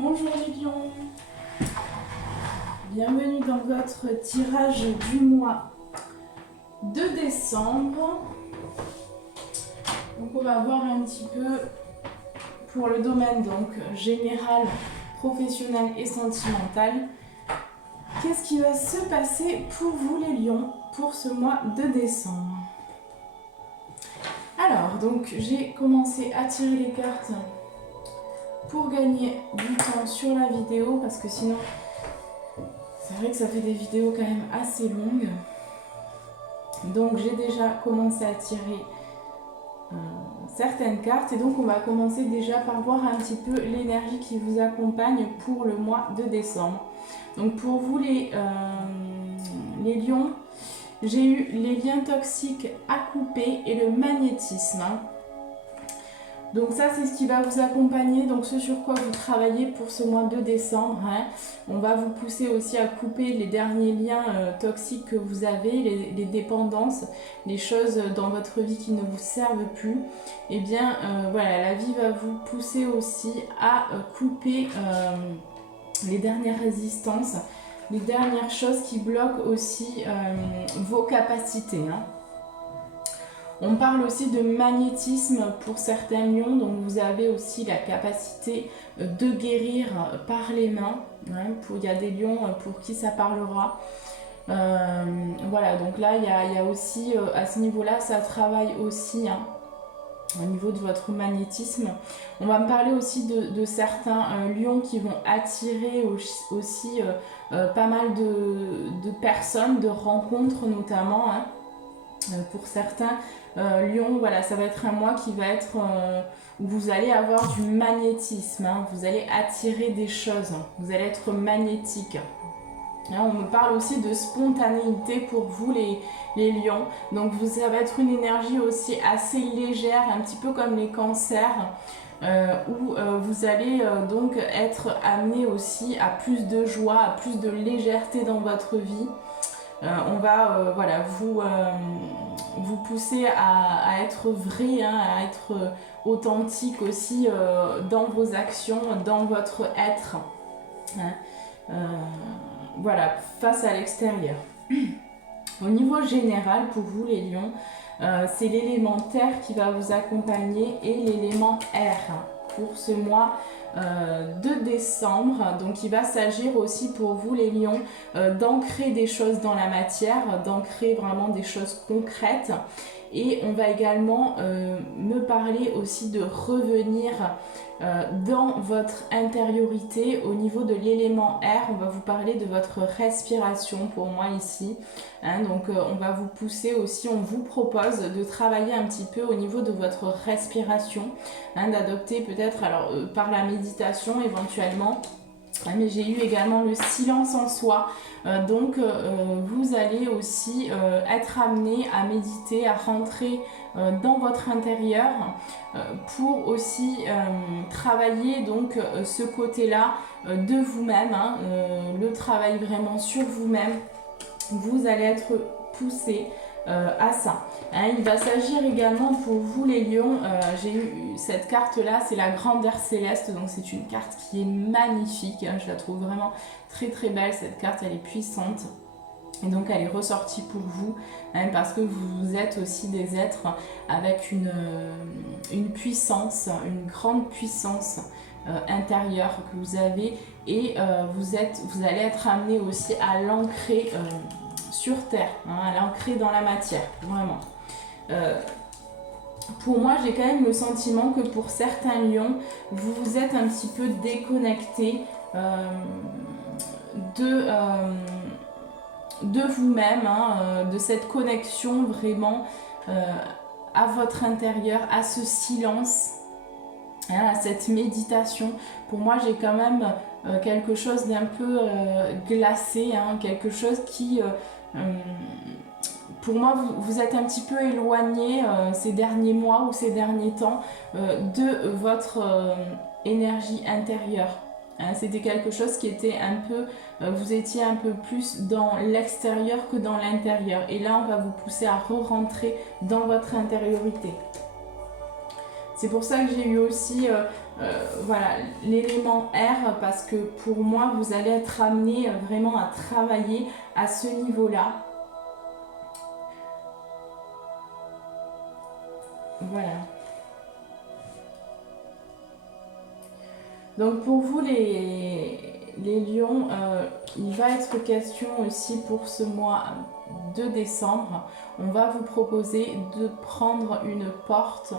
Bonjour les lions, bienvenue dans votre tirage du mois de décembre. Donc on va voir un petit peu pour le domaine donc général, professionnel et sentimental. Qu'est-ce qui va se passer pour vous les lions pour ce mois de décembre? Alors donc j'ai commencé à tirer les cartes pour gagner du temps sur la vidéo parce que sinon c'est vrai que ça fait des vidéos quand même assez longues. Donc j'ai déjà commencé à tirer certaines cartes et donc on va commencer déjà par voir un petit peu l'énergie qui vous accompagne pour le mois de décembre. Donc pour vous les lions, j'ai eu les liens toxiques à couper et le magnétisme. Donc ça c'est ce qui va vous accompagner, donc ce sur quoi vous travaillez pour ce mois de décembre. On va vous pousser aussi à couper les derniers liens toxiques que vous avez, les dépendances, les choses dans votre vie qui ne vous servent plus. Et bien voilà, la vie va vous pousser aussi à couper les dernières résistances, les dernières choses qui bloquent aussi vos capacités. On parle aussi de magnétisme pour certains lions, donc vous avez aussi la capacité de guérir par les mains. Il y a des lions pour qui ça parlera. Voilà, donc là il y a aussi à ce niveau-là, ça travaille aussi au niveau de votre magnétisme. On va me parler aussi de certains lions qui vont attirer aussi pas mal de personnes, de rencontres notamment. Pour certains lions, voilà, ça va être un mois qui va être où vous allez avoir du magnétisme, vous allez attirer des choses, vous allez être magnétique. On me parle aussi de spontanéité pour vous les lions, donc ça va être une énergie aussi assez légère, un petit peu comme les cancers, où vous allez donc être amené aussi à plus de joie, à plus de légèreté dans votre vie. On va voilà, vous pousser à être vrai, à être authentique aussi dans vos actions, dans votre être. Voilà, face à l'extérieur. Au niveau général, pour vous les lions, c'est l'élément terre qui va vous accompagner et l'élément air pour ce mois de décembre. Donc il va s'agir aussi pour vous les lions d'ancrer des choses dans la matière, d'ancrer vraiment des choses concrètes. Et on va également me parler aussi de revenir dans votre intériorité. Au niveau de l'élément air, on va vous parler de votre respiration pour moi ici. Donc on va vous pousser aussi, on vous propose de travailler un petit peu au niveau de votre respiration, d'adopter peut-être alors par la méditation éventuellement. Mais j'ai eu également le silence en soi, donc vous allez aussi être amené à méditer, à rentrer dans votre intérieur pour aussi travailler donc ce côté-là de vous-même, le travail vraiment sur vous-même. Vous allez être poussé à ça. Il va s'agir également pour vous les lions, j'ai eu cette carte là, c'est la grandeur céleste, donc c'est une carte qui est magnifique, je la trouve vraiment très très belle cette carte, elle est puissante. Et donc elle est ressortie pour vous, parce que vous êtes aussi des êtres avec une puissance, une grande puissance intérieure que vous avez, et vous allez être amené aussi à l'ancrer sur terre, à l'ancrer dans la matière, vraiment. Pour moi, j'ai quand même le sentiment que pour certains lions, vous vous êtes un petit peu déconnecté de vous-même, de cette connexion vraiment à votre intérieur, à ce silence, à cette méditation. Pour moi, j'ai quand même quelque chose d'un peu glacé, quelque chose qui... pour moi, vous êtes un petit peu éloigné ces derniers mois ou ces derniers temps de votre énergie intérieure. C'était quelque chose qui était un peu, vous étiez un peu plus dans l'extérieur que dans l'intérieur. Et là, on va vous pousser à re-rentrer dans votre intériorité. C'est pour ça que j'ai eu aussi voilà, l'élément R, parce que pour moi, vous allez être amené vraiment à travailler à ce niveau-là. Voilà. Donc pour vous les lions, il va être question aussi pour ce mois de décembre, on va vous proposer de prendre une porte,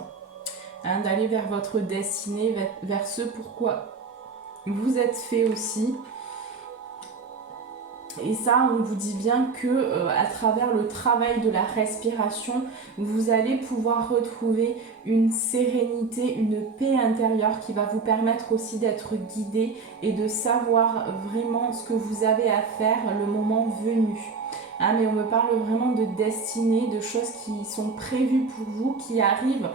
hein, d'aller vers votre destinée, vers ce pourquoi vous êtes fait aussi. Et ça, on vous dit bien que à travers le travail de la respiration, vous allez pouvoir retrouver une sérénité, une paix intérieure qui va vous permettre aussi d'être guidé et de savoir vraiment ce que vous avez à faire le moment venu. Hein, mais on me parle vraiment de destinée, de choses qui sont prévues pour vous, qui arrivent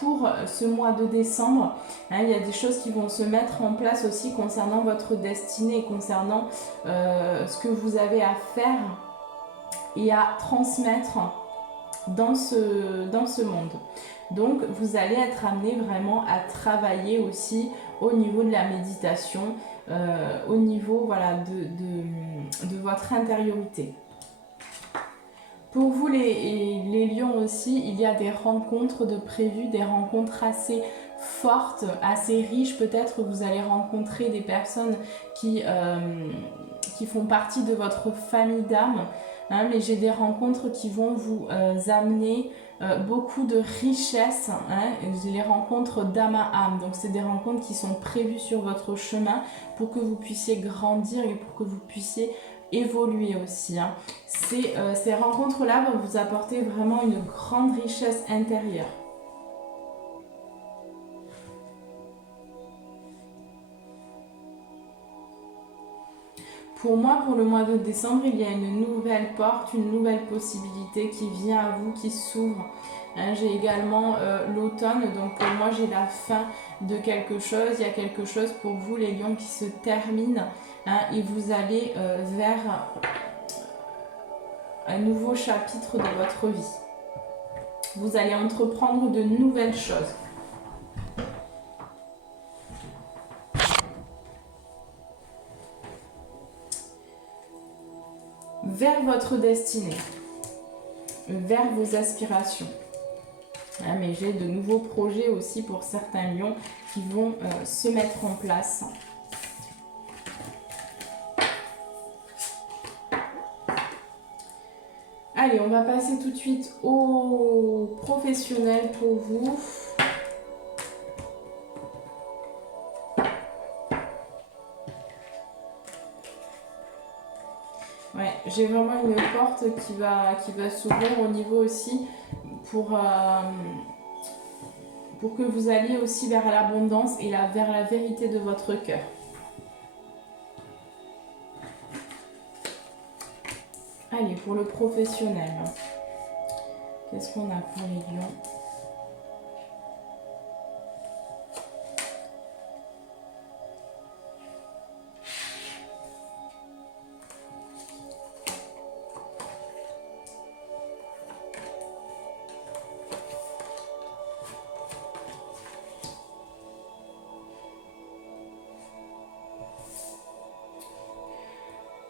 pour ce mois de décembre. Hein, il y a des choses qui vont se mettre en place aussi concernant votre destinée, concernant ce que vous avez à faire et à transmettre dans ce monde. Donc vous allez être amené vraiment à travailler aussi au niveau de la méditation, au niveau voilà, de votre intériorité. Pour vous les lions aussi, il y a des rencontres de prévues, des rencontres assez fortes, assez riches. Peut-être vous allez rencontrer des personnes qui font partie de votre famille d'âme. Hein, mais j'ai des rencontres qui vont vous amener beaucoup de richesse. Hein, les rencontres d'âme à âme. Donc c'est des rencontres qui sont prévues sur votre chemin pour que vous puissiez grandir et pour que vous puissiez évoluer aussi. Hein. Ces rencontres-là vont vous apporter vraiment une grande richesse intérieure. Pour moi, pour le mois de décembre, il y a une nouvelle porte, une nouvelle possibilité qui vient à vous, qui s'ouvre. Hein, j'ai également l'automne, donc pour moi j'ai la fin de quelque chose. Il y a quelque chose pour vous les lions qui se termine, hein, et vous allez vers un nouveau chapitre de votre vie. Vous allez entreprendre de nouvelles choses. Vers votre destinée, vers vos aspirations. Ah, mais j'ai de nouveaux projets aussi pour certains lions qui vont se mettre en place. Allez, on va passer tout de suite au professionnel pour vous. Ouais, j'ai vraiment une porte qui va s'ouvrir au niveau aussi pour que vous alliez aussi vers l'abondance et vers la vérité de votre cœur. Allez, pour le professionnel, qu'est-ce qu'on a pour les lions ?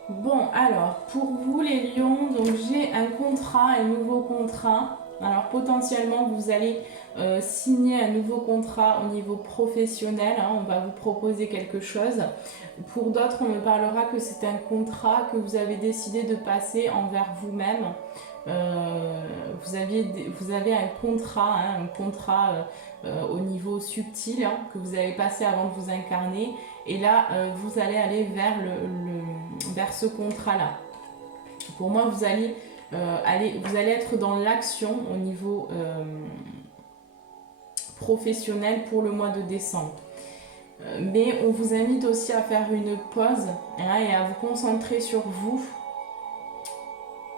Bon, alors, pour vous les lions, donc j'ai un contrat, un nouveau contrat. Alors potentiellement, vous allez signer un nouveau contrat au niveau professionnel. Hein, on va vous proposer quelque chose. Pour d'autres, on me parlera que c'est un contrat que vous avez décidé de passer envers vous-même. Vous avez un contrat, hein, au niveau subtil, hein, que vous avez passé avant de vous incarner. Et là, vous allez aller vers ce contrat-là. Pour moi, vous allez être dans l'action au niveau professionnel pour le mois de décembre. Mais on vous invite aussi à faire une pause, hein, et à vous concentrer sur vous.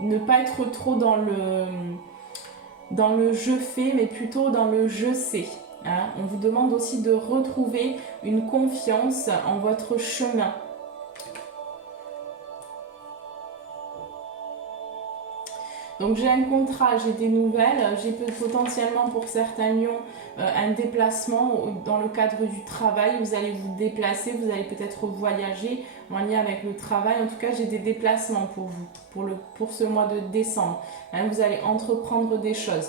Ne pas être trop dans le je fais, mais plutôt dans le je sais. Hein. On vous demande aussi de retrouver une confiance en votre chemin. Donc j'ai un contrat, j'ai des nouvelles, j'ai potentiellement pour certains lions un déplacement dans le cadre du travail. Vous allez vous déplacer, vous allez peut-être voyager en lien avec le travail. En tout cas, j'ai des déplacements pour vous, pour ce mois de décembre. Hein, vous allez entreprendre des choses.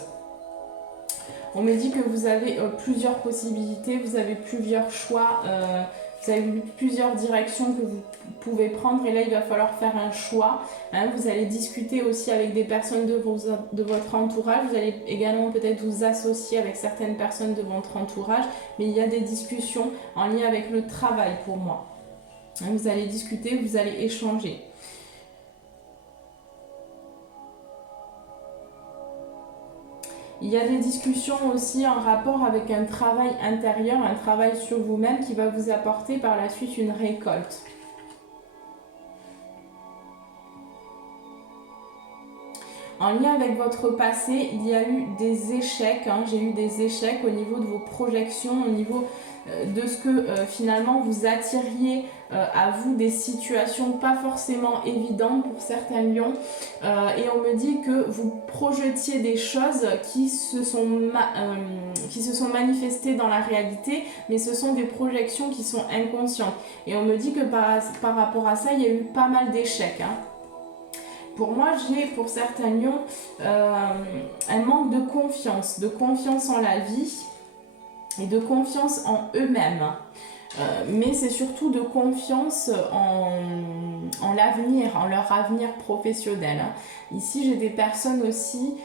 On me dit que vous avez plusieurs possibilités, vous avez plusieurs choix, vous avez plusieurs directions que vous pouvez prendre et là il va falloir faire un choix. Hein. Vous allez discuter aussi avec des personnes de votre entourage, vous allez également peut-être vous associer avec certaines personnes de votre entourage, mais il y a des discussions en lien avec le travail pour moi. Hein, vous allez discuter, vous allez échanger. Il y a des discussions aussi en rapport avec un travail intérieur, un travail sur vous-même qui va vous apporter par la suite une récolte. En lien avec votre passé, il y a eu des échecs, hein, j'ai eu des échecs au niveau de vos projections, au niveau de ce que finalement vous attiriez à vous des situations pas forcément évidentes pour certains lions et on me dit que vous projetiez des choses qui se sont manifestées dans la réalité, mais ce sont des projections qui sont inconscientes et on me dit que par rapport à ça il y a eu pas mal d'échecs, hein. Pour moi, j'ai pour certains lions un manque de confiance en la vie et de confiance en eux-mêmes. Mais c'est surtout de confiance en l'avenir, en leur avenir professionnel. Ici, j'ai des personnes aussi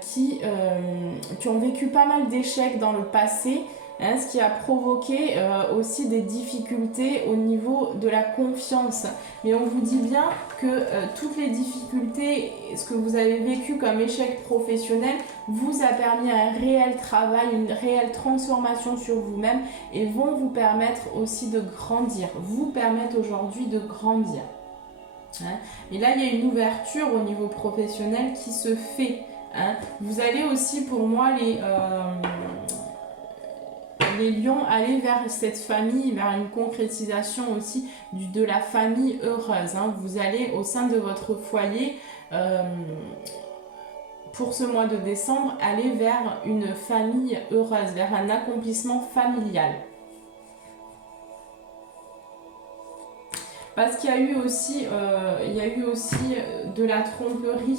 qui ont vécu pas mal d'échecs dans le passé, hein, ce qui a provoqué aussi des difficultés au niveau de la confiance. Mais on vous dit bien que toutes les difficultés, ce que vous avez vécu comme échec professionnel, vous a permis un réel travail, une réelle transformation sur vous-même et vont vous permettre aussi de grandir, vous permettent aujourd'hui de grandir. Hein. Et là, il y a une ouverture au niveau professionnel qui se fait. Hein. Vous allez aussi, pour moi, les lions, aller vers cette famille, vers une concrétisation aussi de la famille heureuse. Hein. Vous allez au sein de votre foyer, pour ce mois de décembre, aller vers une famille heureuse, vers un accomplissement familial. Parce qu'il y a eu aussi, de la tromperie,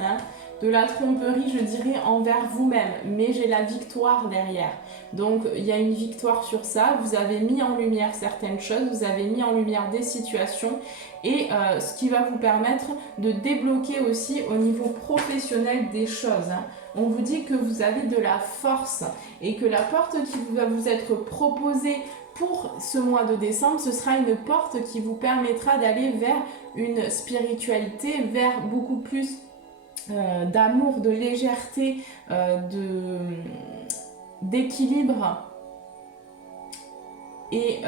hein, de la tromperie, je dirais, envers vous-même, mais j'ai la victoire derrière. Donc, il y a une victoire sur ça. Vous avez mis en lumière certaines choses, vous avez mis en lumière des situations et ce qui va vous permettre de débloquer aussi au niveau professionnel des choses. Hein. On vous dit que vous avez de la force et que la porte qui va vous être proposée pour ce mois de décembre, ce sera une porte qui vous permettra d'aller vers une spiritualité, vers beaucoup plus d'amour, de légèreté, d'équilibre et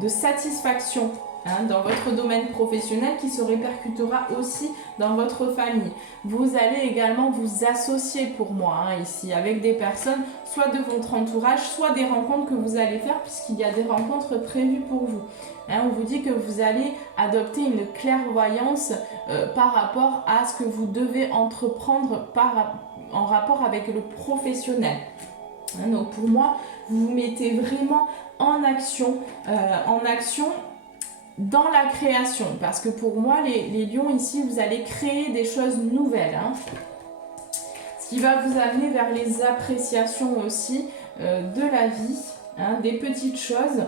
de satisfaction, hein, dans votre domaine professionnel qui se répercutera aussi dans votre famille. Vous allez également vous associer pour moi, hein, ici avec des personnes, soit de votre entourage, soit des rencontres que vous allez faire puisqu'il y a des rencontres prévues pour vous. Hein, on vous dit que vous allez adopter une clairvoyance par rapport à ce que vous devez entreprendre en rapport avec le professionnel. Hein, donc pour moi, vous vous mettez vraiment en action dans la création. Parce que pour moi, les lions ici, vous allez créer des choses nouvelles. Hein, ce qui va vous amener vers les appréciations aussi de la vie, hein, des petites choses.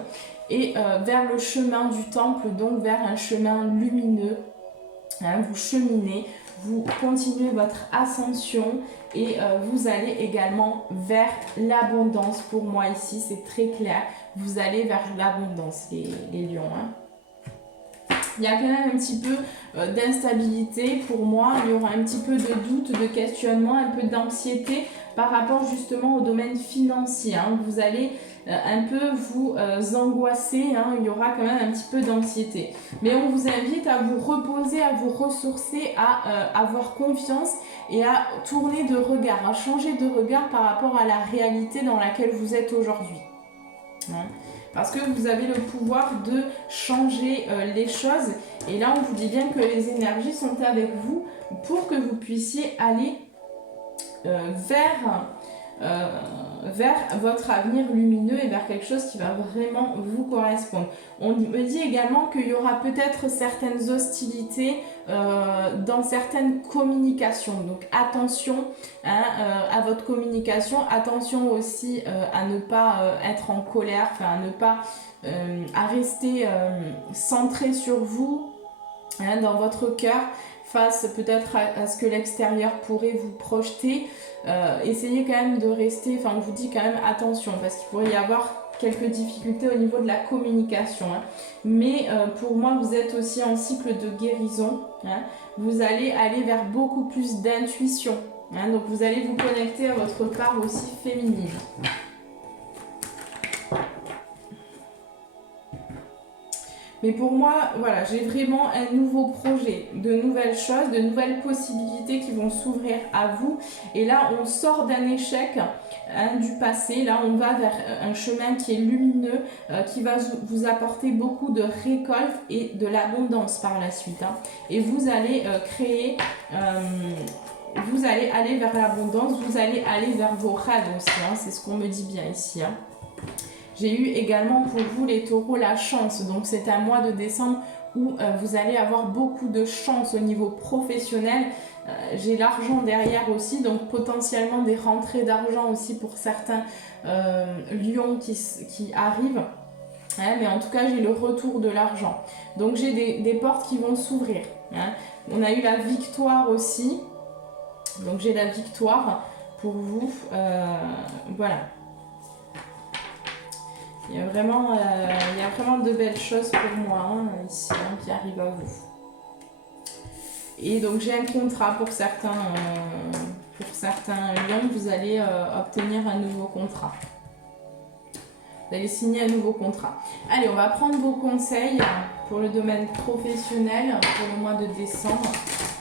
Et vers le chemin du temple, donc vers un chemin lumineux. Hein, vous cheminez, vous continuez votre ascension et vous allez également vers l'abondance. Pour moi ici, c'est très clair. Vous allez vers l'abondance, les lions. Hein. Il y a quand même un petit peu d'instabilité pour moi. Il y aura un petit peu de doute, de questionnement, un peu d'anxiété par rapport justement au domaine financier. Hein. Vous allez un peu vous angoisser, hein, il y aura quand même un petit peu d'anxiété. Mais on vous invite à vous reposer, à vous ressourcer, à avoir confiance et à tourner de regard, à changer de regard par rapport à la réalité dans laquelle vous êtes aujourd'hui. Hein. Parce que vous avez le pouvoir de changer les choses. Et là, on vous dit bien que les énergies sont avec vous pour que vous puissiez aller vers votre avenir lumineux et vers quelque chose qui va vraiment vous correspondre. On me dit également qu'il y aura peut-être certaines hostilités dans certaines communications. Donc attention hein, à votre communication, attention aussi à ne pas être en colère, enfin à ne pas à rester centré sur vous, hein, dans votre cœur, face peut-être à ce que l'extérieur pourrait vous projeter. Essayez quand même de rester, enfin on vous dit quand même attention, parce qu'il pourrait y avoir quelques difficultés au niveau de la communication. Hein. Mais pour moi, vous êtes aussi en cycle de guérison. Hein. Vous allez aller vers beaucoup plus d'intuition. Hein. Donc vous allez vous connecter à votre part aussi féminine. Mais pour moi, voilà, j'ai vraiment un nouveau projet, de nouvelles choses, de nouvelles possibilités qui vont s'ouvrir à vous. Et là, on sort d'un échec hein, du passé. Là, on va vers un chemin qui est lumineux, qui va vous apporter beaucoup de récolte et de l'abondance par la suite. Hein. Et vous allez créer... vous allez aller vers l'abondance, vous allez aller vers vos rêves aussi. Hein, c'est ce qu'on me dit bien ici. Hein. J'ai eu également pour vous les taureaux la chance, donc c'est un mois de décembre où vous allez avoir beaucoup de chance au niveau professionnel. J'ai l'argent derrière aussi, donc potentiellement des rentrées d'argent aussi pour certains lions qui arrivent. Hein, mais en tout cas, j'ai le retour de l'argent. Donc j'ai des portes qui vont s'ouvrir. Hein. On a eu la victoire aussi, donc j'ai la victoire pour vous. Voilà. Il y a vraiment de belles choses pour moi hein, ici hein, qui arrivent à vous. Et donc j'ai un contrat pour certains lions, vous allez obtenir un nouveau contrat. Vous allez signer un nouveau contrat. Allez, on va prendre vos conseils pour le domaine professionnel pour le mois de décembre.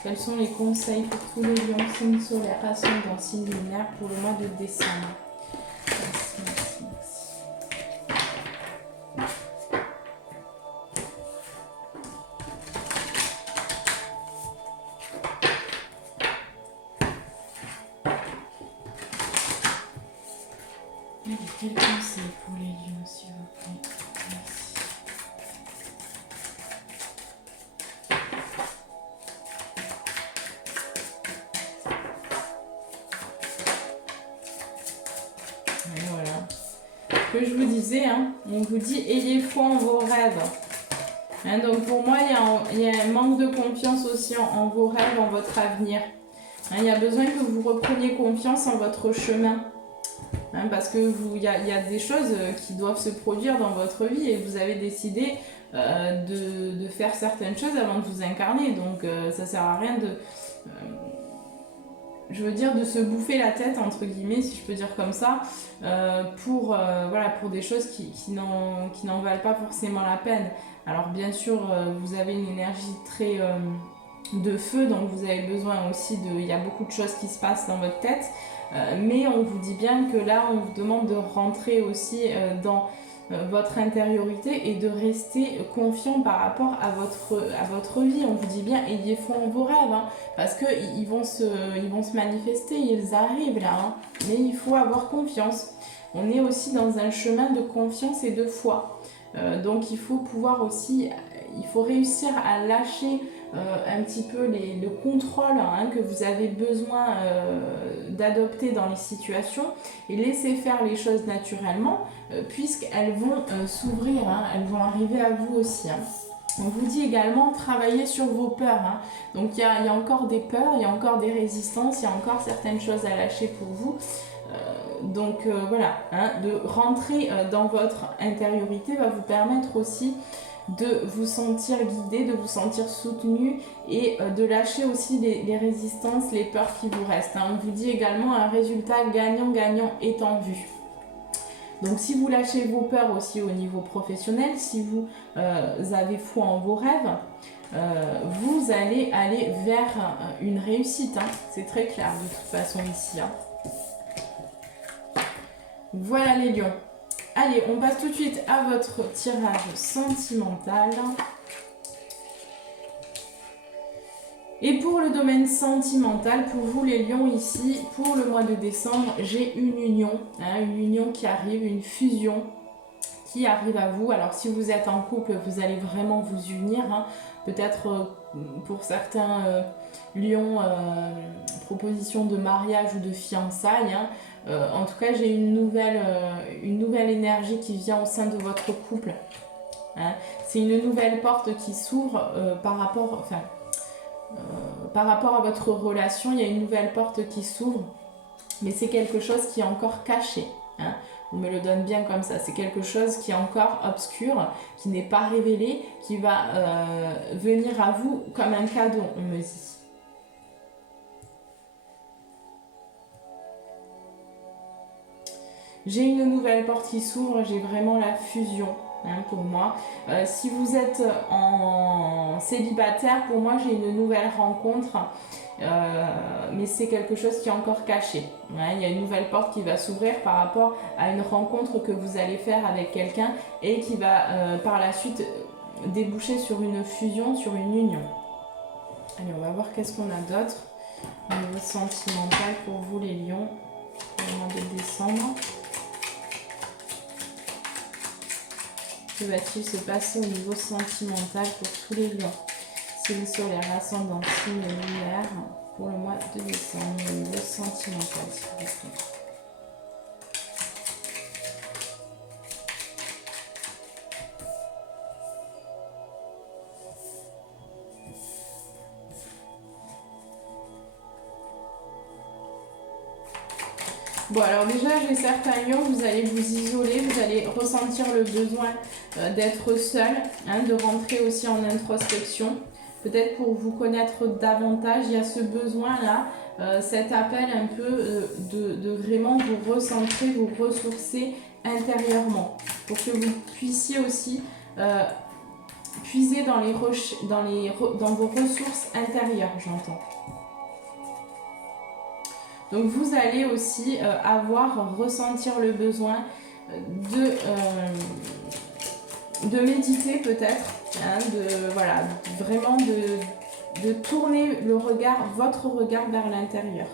Quels sont les conseils pour tous les lions, signes solaires, ascendant, signes lunaires pour le mois de décembre? Quel conseil pour les lions, s'il vous plaît? Merci. Et voilà. Ce que je vous disais, hein, on vous dit ayez foi en vos rêves. Hein, donc pour moi, il y a un manque de confiance aussi en vos rêves, en votre avenir. Hein, il y a besoin que vous repreniez confiance en votre chemin. Hein, parce que il y a des choses qui doivent se produire dans votre vie et vous avez décidé de faire certaines choses avant de vous incarner. Donc ça sert à rien je veux dire de se bouffer la tête entre guillemets, si je peux dire comme ça, pour des choses qui n'en valent pas forcément la peine. Alors bien sûr, vous avez une énergie très de feu, donc vous avez besoin aussi il y a beaucoup de choses qui se passent dans votre tête. Mais on vous dit bien que là, on vous demande de rentrer aussi dans votre intériorité et de rester confiant par rapport à votre vie. On vous dit bien, ayez foi en vos rêves, hein, parce qu'ils vont se manifester, ils arrivent là, hein, mais il faut avoir confiance. On est aussi dans un chemin de confiance et de foi. Donc il faut réussir à lâcher un petit peu le contrôle hein, que vous avez besoin d'adopter dans les situations et laisser faire les choses naturellement puisqu'elles vont s'ouvrir, hein, elles vont arriver à vous aussi. Hein. On vous dit également travailler sur vos peurs. Hein. Donc il y a encore des peurs, il y a encore des résistances, il y a encore certaines choses à lâcher pour vous. Donc voilà, hein, de rentrer dans votre intériorité va vous permettre aussi de vous sentir guidé, de vous sentir soutenu et de lâcher aussi les résistances, les peurs qui vous restent. Hein. On vous dit également un résultat gagnant-gagnant est en vue. Donc si vous lâchez vos peurs aussi au niveau professionnel, si vous avez foi en vos rêves, vous allez aller vers une réussite. Hein. C'est très clair de toute façon ici. Hein. Voilà les lions. Allez, on passe tout de suite à votre tirage sentimental. Et pour le domaine sentimental, pour vous les lions ici, pour le mois de décembre, j'ai une union qui arrive, une fusion qui arrive à vous. Alors si vous êtes en couple, vous allez vraiment vous unir. Peut-être pour certains lions, proposition de mariage ou de fiançailles. En tout cas, j'ai une nouvelle énergie qui vient au sein de votre couple. C'est une nouvelle porte qui s'ouvre par rapport à votre relation. Il y a une nouvelle porte qui s'ouvre, mais c'est quelque chose qui est encore caché. On me le donne bien comme ça. C'est quelque chose qui est encore obscur, qui n'est pas révélé, qui va venir à vous comme un cadeau, on me dit. J'ai une nouvelle porte qui s'ouvre, j'ai vraiment la fusion pour moi. Si vous êtes en célibataire, pour moi j'ai une nouvelle rencontre. Mais c'est quelque chose qui est encore caché. Il y a une nouvelle porte qui va s'ouvrir par rapport à une rencontre que vous allez faire avec quelqu'un et qui va par la suite déboucher sur une fusion, sur une union. Allez, on va voir qu'est-ce qu'on a d'autre au niveau sentimental pour vous les lions pour le mois de décembre. Que va-t-il se passer au niveau sentimental pour tous les lions? Signe solaire, ascendant, signe lunaire pour le mois de décembre, au niveau sentimental, s'il vous plaît. Bon, alors déjà, j'ai certains lions, vous allez vous isoler, vous allez ressentir le besoin d'être seul, de rentrer aussi en introspection. Peut-être pour vous connaître davantage, il y a ce besoin-là, cet appel un peu de vraiment vous recentrer, vous ressourcer intérieurement. Pour que vous puissiez aussi puiser dans vos ressources intérieures, j'entends. Donc vous allez aussi ressentir le besoin de méditer peut-être, vraiment de tourner votre regard vers l'intérieur.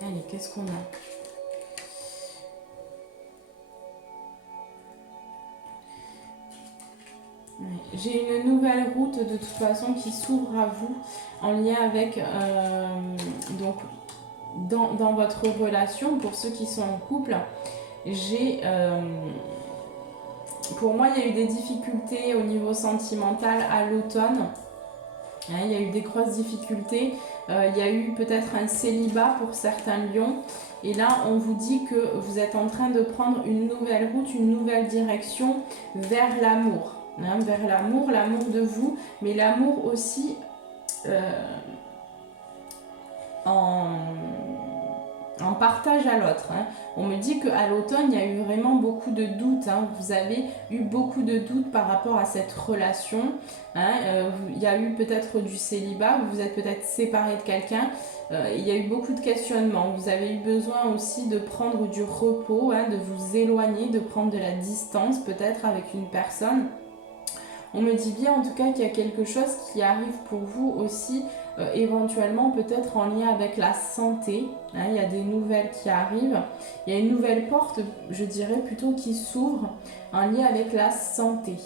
Allez, qu'est-ce qu'on a ? J'ai une nouvelle route de toute façon qui s'ouvre à vous en lien avec dans votre relation. Pour ceux qui sont en couple, pour moi il y a eu des difficultés au niveau sentimental à l'automne. Il y a eu des grosses difficultés, il y a eu peut-être un célibat pour certains lions. Et là, on vous dit que vous êtes en train de prendre une nouvelle route, une nouvelle direction vers l'amour. Vers l'amour de vous, mais l'amour aussi en partage à l'autre. On me dit qu'à l'automne, il y a eu vraiment beaucoup de doutes. Vous avez eu beaucoup de doutes par rapport à cette relation. Il y a eu peut-être du célibat, vous vous êtes peut-être séparé de quelqu'un. Il y a eu beaucoup de questionnements. Vous avez eu besoin aussi de prendre du repos, de vous éloigner, de prendre de la distance peut-être avec une personne. On me dit bien en tout cas qu'il y a quelque chose qui arrive pour vous aussi, éventuellement peut-être en lien avec la santé. Il y a des nouvelles qui arrivent. Il y a une nouvelle porte, je dirais plutôt, qui s'ouvre en lien avec la santé.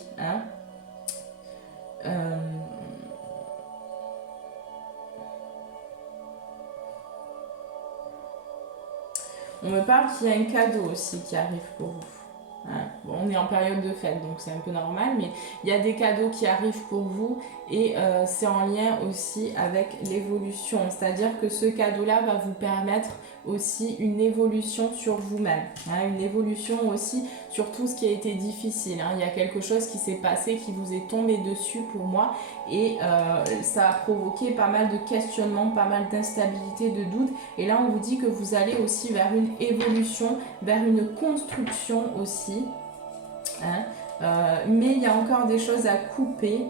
On me parle qu'il y a un cadeau aussi qui arrive pour vous. Bon, on est en période de fête, donc c'est un peu normal, mais il y a des cadeaux qui arrivent pour vous et c'est en lien aussi avec l'évolution. C'est-à-dire que ce cadeau-là va vous permettre aussi une évolution sur vous-même, une évolution aussi sur tout ce qui a été difficile. Il y a quelque chose qui s'est passé, qui vous est tombé dessus pour moi et ça a provoqué pas mal de questionnements, pas mal d'instabilité, de doutes. Et là, on vous dit que vous allez aussi vers une évolution, vers une construction aussi. Mais il y a encore des choses à couper.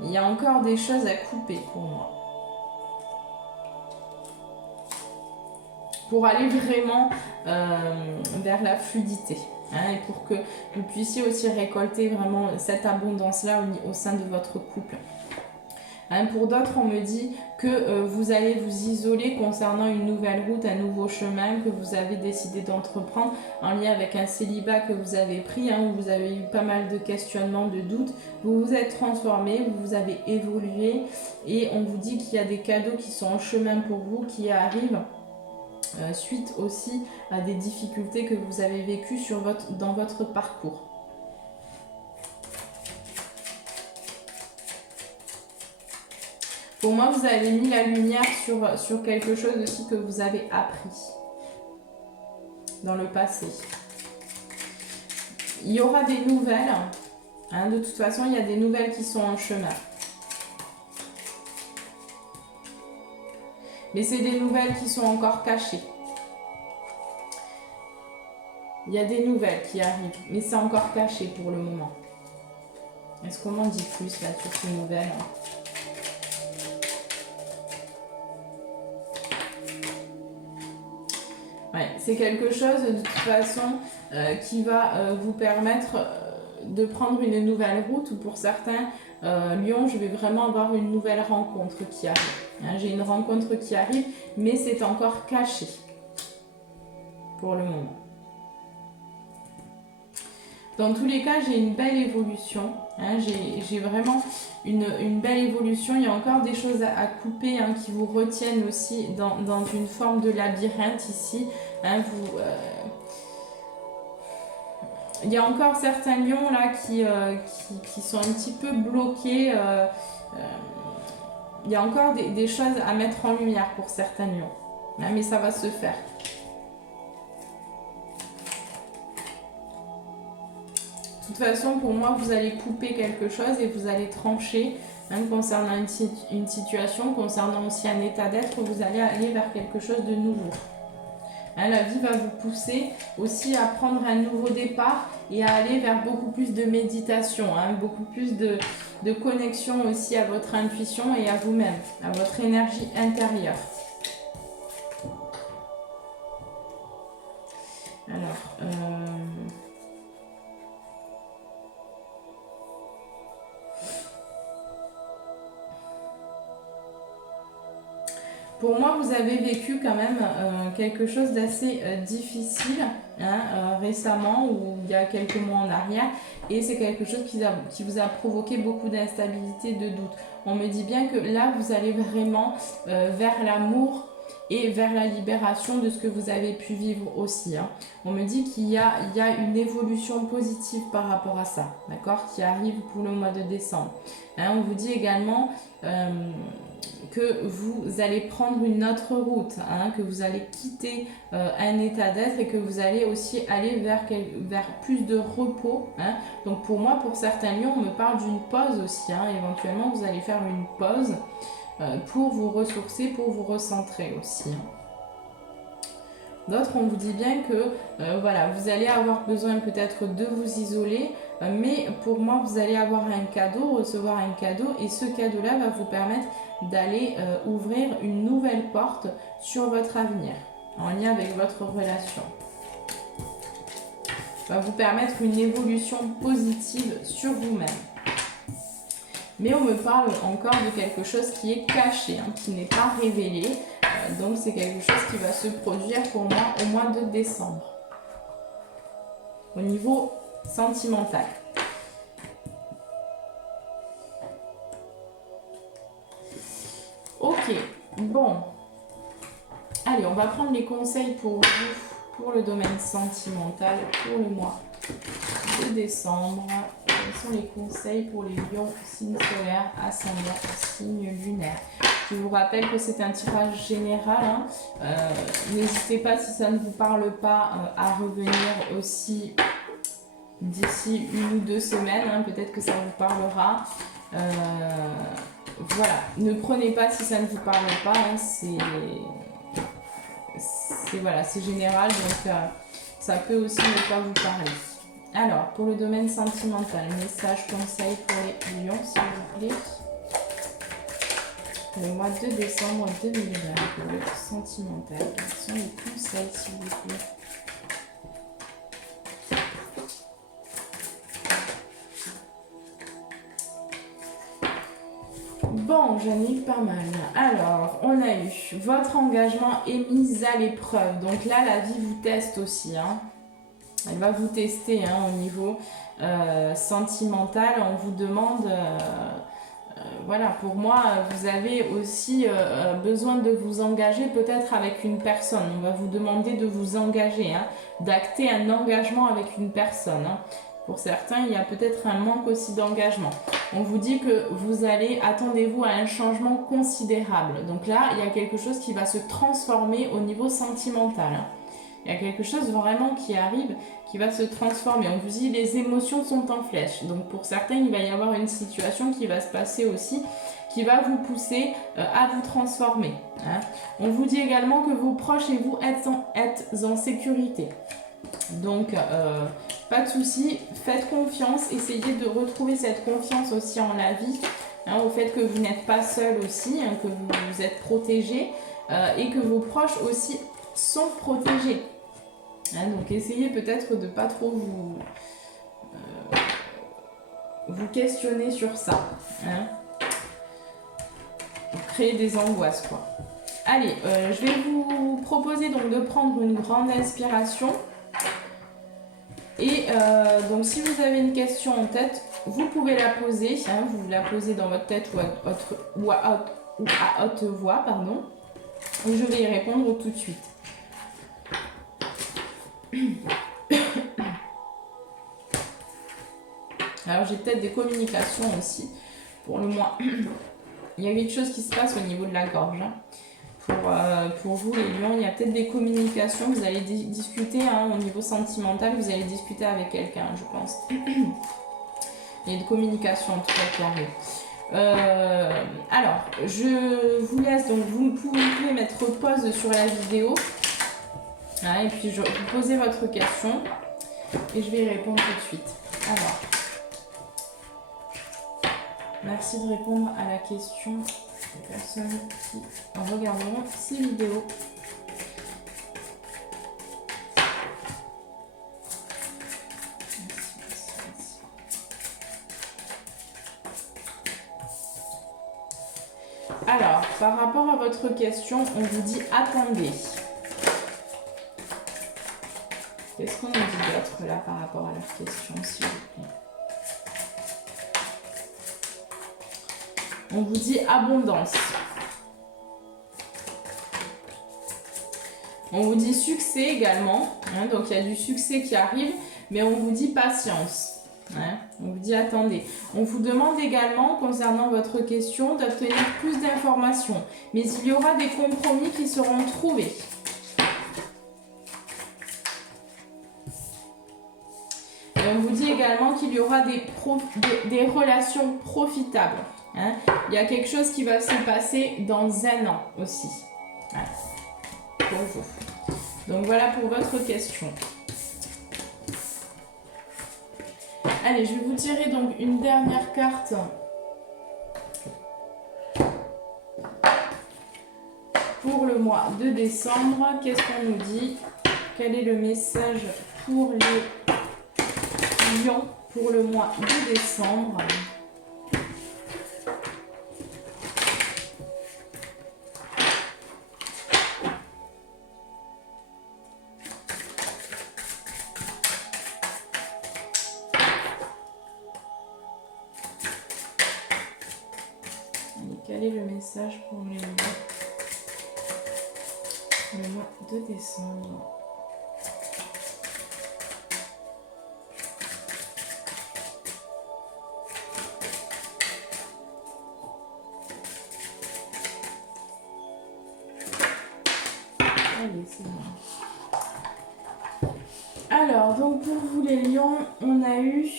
Il y a encore des choses à couper pour moi. Pour aller vraiment vers la fluidité. Hein, et pour que vous puissiez aussi récolter vraiment cette abondance-là au sein de votre couple. Hein, pour d'autres, on me dit que vous allez vous isoler concernant une nouvelle route, un nouveau chemin que vous avez décidé d'entreprendre en lien avec un célibat que vous avez pris, hein, où vous avez eu pas mal de questionnements, de doutes. Vous vous êtes transformé, vous avez évolué et on vous dit qu'il y a des cadeaux qui sont en chemin pour vous, qui arrivent. Suite aussi à des difficultés que vous avez vécues dans votre parcours. Pour moi, vous avez mis la lumière sur quelque chose aussi que vous avez appris dans le passé. Il y aura des nouvelles. Hein, de toute façon, il y a des nouvelles qui sont en chemin. Mais c'est des nouvelles qui sont encore cachées. Il y a des nouvelles qui arrivent, mais c'est encore caché pour le moment. Est-ce qu'on m'en dit plus là sur ces nouvelles? Ouais, c'est quelque chose de toute façon qui va vous permettre de prendre une nouvelle route. Ou pour certains, Lion, je vais vraiment avoir une nouvelle rencontre qui arrive. Hein, j'ai une rencontre qui arrive, mais c'est encore caché pour le moment. Dans tous les cas, j'ai une belle évolution. Hein, j'ai vraiment une belle évolution. Il y a encore des choses à couper hein, qui vous retiennent aussi dans une forme de labyrinthe ici. Hein, il y a encore certains lions là qui sont un petit peu bloqués. Il y a encore des choses à mettre en lumière pour certains lions. Hein, mais ça va se faire. De toute façon, pour moi, vous allez couper quelque chose et vous allez trancher hein, concernant une situation, concernant aussi un état d'être, vous allez aller vers quelque chose de nouveau. Hein, la vie va vous pousser aussi à prendre un nouveau départ et à aller vers beaucoup plus de méditation, hein, beaucoup plus de connexion aussi à votre intuition et à vous-même, à votre énergie intérieure. Alors, pour moi, vous avez vécu quand même quelque chose d'assez difficile hein, récemment ou il y a quelques mois en arrière. Et c'est quelque chose qui vous a provoqué beaucoup d'instabilité, de doute. On me dit bien que là, vous allez vraiment vers l'amour et vers la libération de ce que vous avez pu vivre aussi. Hein. On me dit qu'il y a une évolution positive par rapport à ça, d'accord, qui arrive pour le mois de décembre. Hein, on vous dit également que vous allez prendre une autre route, hein, que vous allez quitter un état d'être et que vous allez aussi aller vers plus de repos. Hein. Donc pour moi, pour certains lions, on me parle d'une pause aussi. Hein. Éventuellement, vous allez faire une pause pour vous ressourcer, pour vous recentrer aussi. D'autres, on vous dit bien que voilà, vous allez avoir besoin peut-être de vous isoler, mais pour moi, vous allez avoir un cadeau, recevoir un cadeau, et ce cadeau-là va vous permettre d'aller ouvrir une nouvelle porte sur votre avenir, en lien avec votre relation. Va vous permettre une évolution positive sur vous-même. Mais on me parle encore de quelque chose qui est caché, hein, qui n'est pas révélé. Donc c'est quelque chose qui va se produire pour moi au mois de décembre. Au niveau sentimental. Ok, bon. Allez, on va prendre les conseils pour vous, pour le domaine sentimental, pour le mois de décembre. Quels sont les conseils pour les lions, signe solaire, ascendant, signe lunaire? Je vous rappelle que c'est un tirage général. Hein. N'hésitez pas, si ça ne vous parle pas, à revenir aussi d'ici 1 ou 2 semaines. Hein. Peut-être que ça vous parlera. Voilà, ne prenez pas si ça ne vous parle pas. Hein. C'est général, donc ça peut aussi ne pas vous parler. Alors, pour le domaine sentimental, message, conseil pour les lions, s'il vous plaît. Le mois de décembre 2020, le sentimental. Quels sont les conseils, s'il vous plaît? Bon, j'en ai pas mal. Alors, on a eu votre engagement est mis à l'épreuve. Donc là, la vie vous teste aussi. Hein. Elle va vous tester hein, au niveau sentimental. On vous demande... voilà, pour moi, vous avez aussi besoin de vous engager peut-être avec une personne. On va vous demander de vous engager, hein, d'acter un engagement avec une personne. Hein. Pour certains, il y a peut-être un manque aussi d'engagement. On vous dit que vous allez, attendez-vous à un changement considérable. Donc là, il y a quelque chose qui va se transformer au niveau sentimental. Hein. Il y a quelque chose vraiment qui arrive, qui va se transformer. On vous dit les émotions sont en flèche. Donc pour certains, il va y avoir une situation qui va se passer aussi, qui va vous pousser à vous transformer. Hein. On vous dit également que vos proches et vous êtes en sécurité. Donc pas de souci, faites confiance, essayez de retrouver cette confiance aussi en la vie, hein, au fait que vous n'êtes pas seul aussi, hein, que vous êtes protégé et que vos proches aussi sont protégés. Hein, donc essayez peut-être de ne pas trop vous questionner sur ça. Hein. Créer des angoisses quoi. Allez, je vais vous proposer donc de prendre une grande inspiration. Et donc si vous avez une question en tête, vous pouvez la poser. Hein, vous la posez dans votre tête ou à haute voix, pardon. Et je vais y répondre tout de suite. Alors j'ai peut-être des communications aussi pour le mois. Il y a quelque chose qui se passe au niveau de la gorge. Hein. Pour vous les lions, il y a peut-être des communications, vous allez discuter hein, au niveau sentimental, vous allez discuter avec quelqu'un, je pense. Il y a une communication en tout cas qui arrive. Alors, je vous laisse, donc vous pouvez mettre pause sur la vidéo. Hein, et puis, vous posez votre question et je vais y répondre tout de suite. Alors, merci de répondre à la question des personnes qui regarderont ces vidéos. Merci. Alors, par rapport à votre question, on vous dit attendez. Qu'est-ce qu'on nous dit d'autre là par rapport à leur question, s'il vous plaît? On vous dit abondance. On vous dit succès également. Hein, donc il y a du succès qui arrive, mais on vous dit patience. Hein, on vous dit attendez. On vous demande également, concernant votre question, d'obtenir plus d'informations. Mais il y aura des compromis qui seront trouvés. Et on vous dit également qu'il y aura des relations profitables. Hein. Il y a quelque chose qui va se passer dans un an aussi. Ouais. Pour vous. Donc voilà pour votre question. Allez, je vais vous tirer donc une dernière carte. Pour le mois de décembre, qu'est-ce qu'on nous dit? Quel est le message pour les lions pour le mois de décembre? Quel est le message pour les lions le mois de décembre? Allez, c'est bon. Alors, donc pour vous les lions, on a eu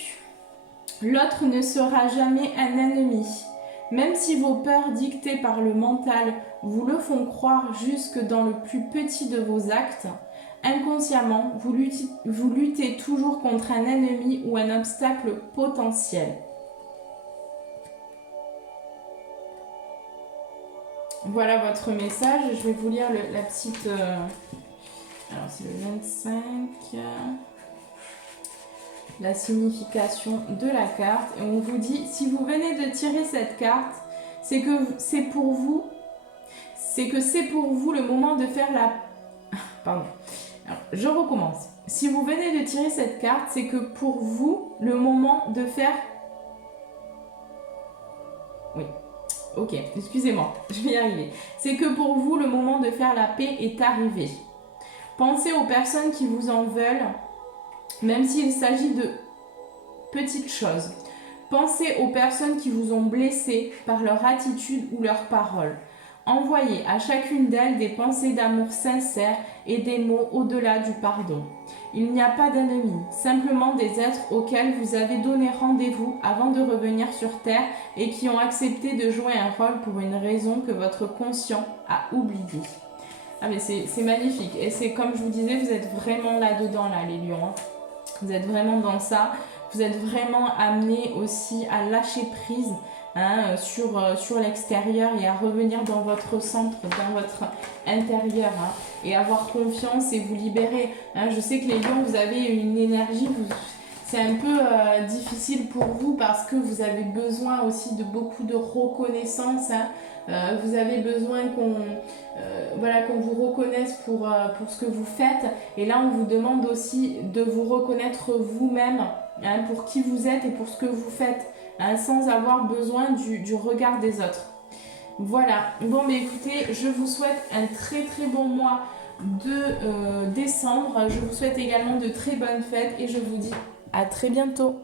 l'autre ne sera jamais un ennemi. Même si vos peurs dictées par le mental vous le font croire jusque dans le plus petit de vos actes, inconsciemment, vous luttez toujours contre un ennemi ou un obstacle potentiel. Voilà votre message. Je vais vous lire la petite... Alors, c'est le 25. La signification de la carte. Et on vous dit, si vous venez de tirer cette carte, c'est que c'est pour vous. C'est que c'est pour vous le moment de faire la... Pardon. Alors, je recommence. Si vous venez de tirer cette carte, c'est que pour vous, le moment de faire... Oui. Ok, excusez-moi, je vais y arriver. C'est que pour vous, le moment de faire la paix est arrivé. Pensez aux personnes qui vous en veulent, même s'il s'agit de petites choses. Pensez aux personnes qui vous ont blessé par leur attitude ou leurs paroles. Envoyez à chacune d'elles des pensées d'amour sincères et des mots au-delà du pardon. Il n'y a pas d'ennemis, simplement des êtres auxquels vous avez donné rendez-vous avant de revenir sur Terre et qui ont accepté de jouer un rôle pour une raison que votre conscient a oubliée. Ah mais c'est magnifique. Et c'est comme je vous disais, vous êtes vraiment là-dedans, là, les lions. Vous êtes vraiment dans ça. Vous êtes vraiment amenés aussi à lâcher prise sur l'extérieur et à revenir dans votre centre, dans votre intérieur et avoir confiance et vous libérer. Je sais que les lions, vous avez une énergie, c'est un peu difficile pour vous parce que vous avez besoin aussi de beaucoup de reconnaissance. Vous avez besoin qu'on vous reconnaisse pour ce que vous faites. Et là, on vous demande aussi de vous reconnaître vous-même pour qui vous êtes et pour ce que vous faites, sans avoir besoin du regard des autres. Voilà. Bon, mais écoutez, je vous souhaite un très très bon mois de décembre. Je vous souhaite également de très bonnes fêtes et je vous dis à très bientôt.